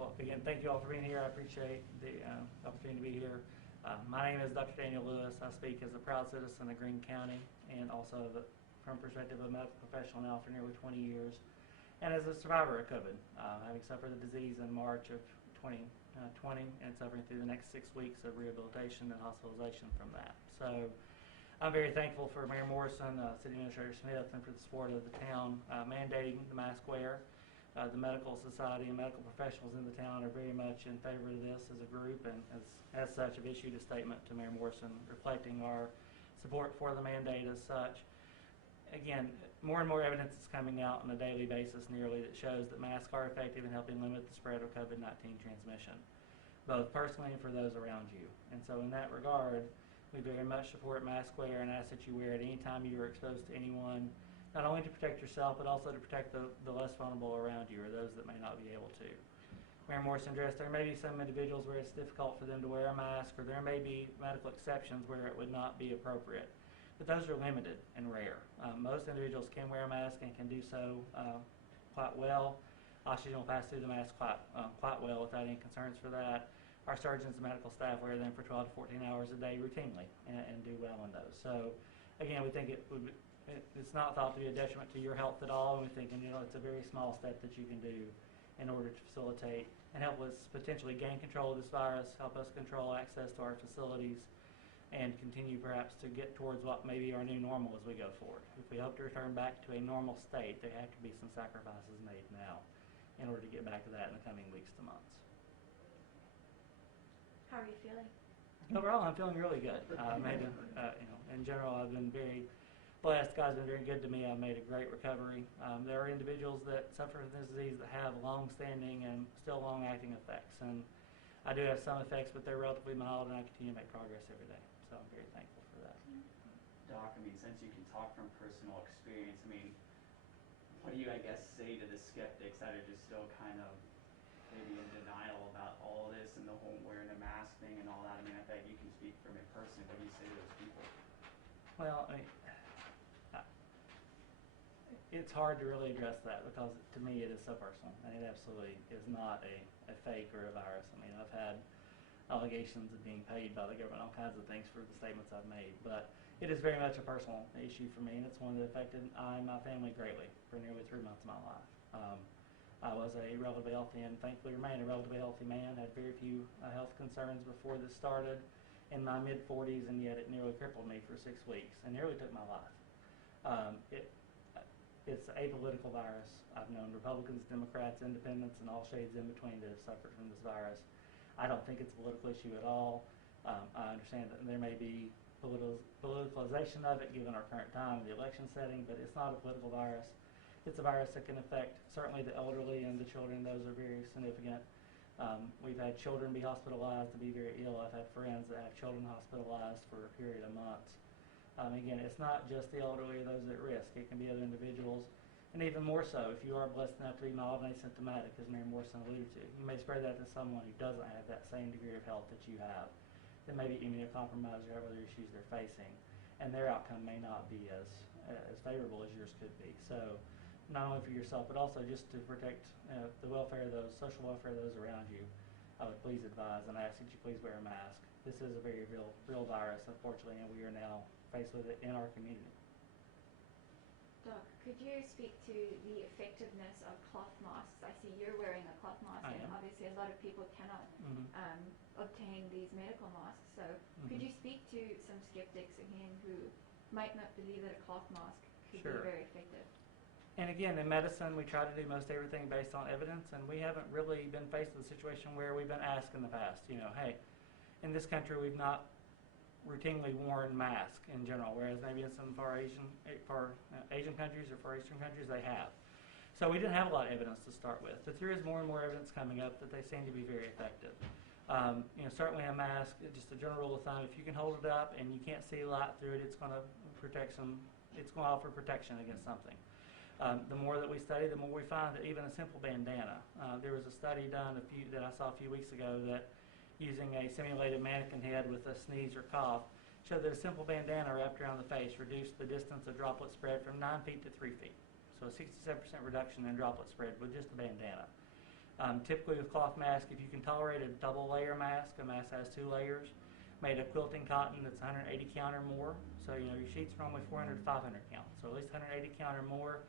Well, again, thank you all for being here. I appreciate the opportunity to be here. My name is Dr. Daniel Lewis. I speak as a proud citizen of Greene County and also from the perspective of a medical professional now for nearly 20 years and as a survivor of COVID, having suffered the disease in March of 2020 and suffering through the next 6 weeks of rehabilitation and hospitalization from that. So I'm very thankful for Mayor Morrison, City Administrator Smith, and for the support of the town mandating the mask wear. The medical society and medical professionals in the town are very much in favor of this as a group, and as such have issued a statement to Mayor Morrison reflecting our support for the mandate as such. Again, more and more evidence is coming out on a daily basis nearly that shows that masks are effective in helping limit the spread of COVID-19 transmission, both personally and for those around you. And so in that regard, we very much support mask wear and ask that you wear it any time you are exposed to anyone, not only to protect yourself, but also to protect the less vulnerable around you or those that may not be able to. Mayor Morrison addressed there may be some individuals where it's difficult for them to wear a mask, or there may be medical exceptions where it would not be appropriate. But those are limited and rare. Most individuals can wear a mask and can do so quite well. Oxygen will pass through the mask quite well without any concerns for that. Our surgeons and medical staff wear them for 12 to 14 hours a day routinely and do well in those. So again, we think it's not thought to be a detriment to your health at all, and we're thinking, it's a very small step that you can do in order to facilitate and help us potentially gain control of this virus, help us control access to our facilities, and continue perhaps to get towards what may be our new normal as we go forward. If we hope to return back to a normal state, there have to be some sacrifices made now in order to get back to that in the coming weeks to months. How are you feeling? Overall, I'm feeling really good. In general, I've been very blessed. God's been very good to me. I've made a great recovery. There are individuals that suffer from this disease that have long-standing and still long-acting effects, and I do have some effects, but they're relatively mild, and I continue to make progress every day. So I'm very thankful for that. Doc, since you can talk from personal experience, what do you, say to the skeptics that are just still kind of maybe in denial about all this and the whole wearing a mask thing and all that? I bet you can speak from it personally. What do you say to those people? Well, it's hard to really address that because to me it is so personal, and it absolutely is not a fake or a virus. I've had allegations of being paid by the government, all kinds of things for the statements I've made, but it is very much a personal issue for me, and it's one that affected I and my family greatly for nearly 3 months of my life. I was a relatively healthy and thankfully remain a relatively healthy man, had very few health concerns before this started in my mid-40s, and yet it nearly crippled me for 6 weeks and nearly took my life. It's a political virus. I've known Republicans, Democrats, Independents, and all shades in between that have suffered from this virus. I don't think it's a political issue at all. I understand that there may be politicalization of it given our current time, the election setting, but it's not a political virus. It's a virus that can affect certainly the elderly and the children. Those are very significant. We've had children be hospitalized and be very ill. I've had friends that have children hospitalized for a period of months. Again, it's not just the elderly or those at risk. It can be other individuals, and even more so if you are blessed enough to be mild and asymptomatic, as Mayor Morrison alluded to. You may spread that to someone who doesn't have that same degree of health that you have, that may be immunocompromised or have other issues they're facing, and their outcome may not be as favorable as yours could be. So not only for yourself, but also just to protect the welfare of those, social welfare of those around you, I would please advise and ask that you please wear a mask. This is a very real virus, unfortunately, and we are now faced with it in our community. Doc, could you speak to the effectiveness of cloth masks? I see you're wearing a cloth mask, and obviously a lot of people cannot obtain these medical masks. So could you speak to some skeptics, again, who might not believe that a cloth mask could be very effective? And again, in medicine, we try to do most everything based on evidence, and we haven't really been faced with a situation where we've been asked in the past, hey, in this country we've not routinely worn masks in general, whereas maybe in some far Asian countries or far Eastern countries they have. So we didn't have a lot of evidence to start with, but there is more and more evidence coming up that they seem to be very effective. Certainly a mask, just a general rule of thumb, if you can hold it up and you can't see light through it, it's going to protect it's going to offer protection against something. The more that we study, the more we find that even a simple bandana. There was a study done that I saw a few weeks ago that using a simulated mannequin head with a sneeze or cough showed that a simple bandana wrapped around the face reduced the distance of droplet spread from 9 feet to 3 feet. So a 67% reduction in droplet spread with just a bandana. Typically with cloth mask, if you can tolerate a double layer mask, a mask has 2 layers, made of quilting cotton that's 180 count or more. So, your sheets are normally 400 to 500 count. So at least 180 count or more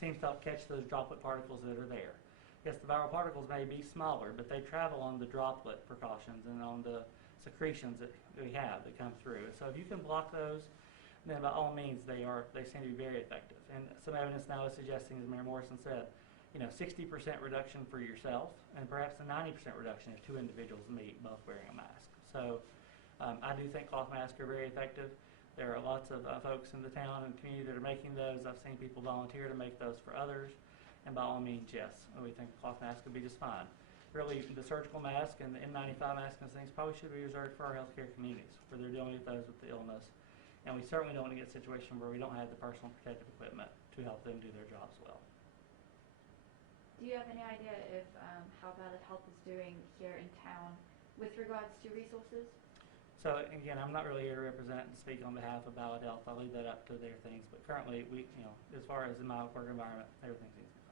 seems to help catch those droplet particles that are there. Yes, the viral particles may be smaller, but they travel on the droplet precautions and on the secretions that we have that come through. So if you can block those, then by all means they seem to be very effective. And some evidence now is suggesting, as Mayor Morrison said, 60% reduction for yourself and perhaps a 90% reduction if 2 individuals meet both wearing a mask. So I do think cloth masks are very effective. There are lots of folks in the town and community that are making those. I've seen people volunteer to make those for others. And by all means, yes, we think cloth masks would be just fine. Really, the surgical mask and the N95 mask and things probably should be reserved for our healthcare communities where they're dealing with those with the illness. And we certainly don't want to get a situation where we don't have the personal protective equipment to help them do their jobs well. Do you have any idea if how Ballot Health is doing here in town with regards to resources? So again, I'm not really here to represent and speak on behalf of Ballot Health. I'll leave that up to their things. But currently, we, as far as in my work environment, everything seems to be